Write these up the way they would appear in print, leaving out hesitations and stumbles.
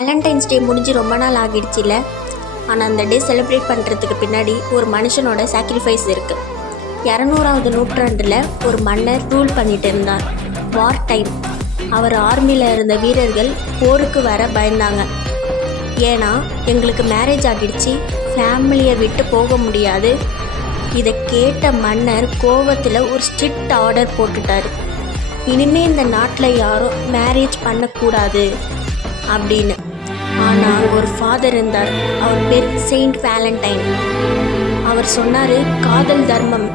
Valentine's டே முடிஞ்சு ரொம்ப நாள் ஆகிடுச்சுல. ஆனால் அந்த டே செலிப்ரேட் பண்ணுறதுக்கு பின்னாடி ஒரு மனுஷனோட சாக்ரிஃபைஸ் இருக்குது. 200வது நூற்றாண்டில் ஒரு மன்னர் ரூல் பண்ணிட்டு இருந்தார். வார் டைம். அவர் ஆர்மியில் இருந்த வீரர்கள் போருக்கு வர பயந்தாங்க. ஏன்னா எங்களுக்கு மேரேஜ் ஆகிடுச்சு, ஃபேமிலியை விட்டு போக முடியாது. இதை கேட்ட மன்னர் கோவத்தில் ஒரு ஸ்ட்ரிக்ட் ஆர்டர் போட்டுட்டார். இனிமேல் இந்த நாட்டில் யாரும் மேரேஜ் பண்ணக்கூடாது அப்படின்னு. ஆனால் ஒரு ஃபாதர் இருந்தார். அவர் பேர் செயின்ட் வேலண்டைன். அவர் சொன்னார், காதல் தர்மம்,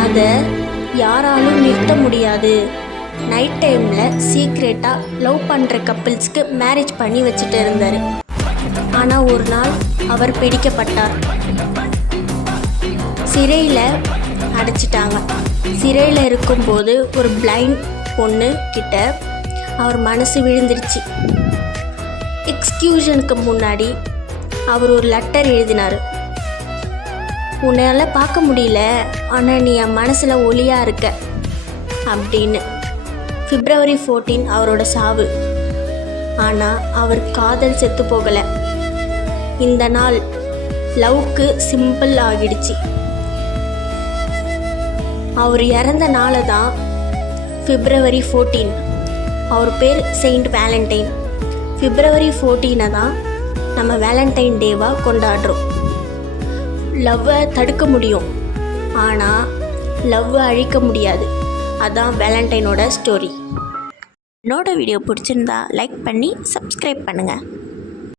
அதை யாராலும் நிறுத்த முடியாது. நைட் டைமில் சீக்ரெட்டாக லவ் பண்ணுற கப்பிள்ஸ்க்கு மேரேஜ் பண்ணி வச்சுட்டு இருந்தார். ஆனால் ஒரு நாள் அவர் பிடிக்கப்பட்டார். சிறையில் அடைச்சிட்டாங்க. சிறையில் இருக்கும்போது ஒரு பிளைண்ட் பொண்ணு கிட்ட அவர் மனசு விழுந்துருச்சு. எக்ஸ்கியூஷனுக்கு முன்னாடி அவர் ஒரு லெட்டர் எழுதினார். உன்னால் பார்க்க முடியல, ஆனால் நீ என் மனசில் ஒளியாக இருக்க அப்படின்னு. February 14 அவரோட சாவு. ஆனால் அவர் காதல் செத்து போகலை. இந்த நாள் லவ்க்கு சிம்பிள் ஆகிடுச்சு. அவர் இறந்த நாளை தான் February 14. அவர் பேர் செயின்ட் வேலண்டைன். February 14 தான் நம்ம வேலண்டைன் டேவாக கொண்டாடுறோம். லவ்வை தடுக்க முடியும், ஆனால் லவ்வை அழிக்க முடியாது. அதான் வேலண்டைனோட ஸ்டோரி. என்னோட வீடியோ பிடிச்சிருந்தா லைக் பண்ணி சப்ஸ்கிரைப் பண்ணுங்கள்.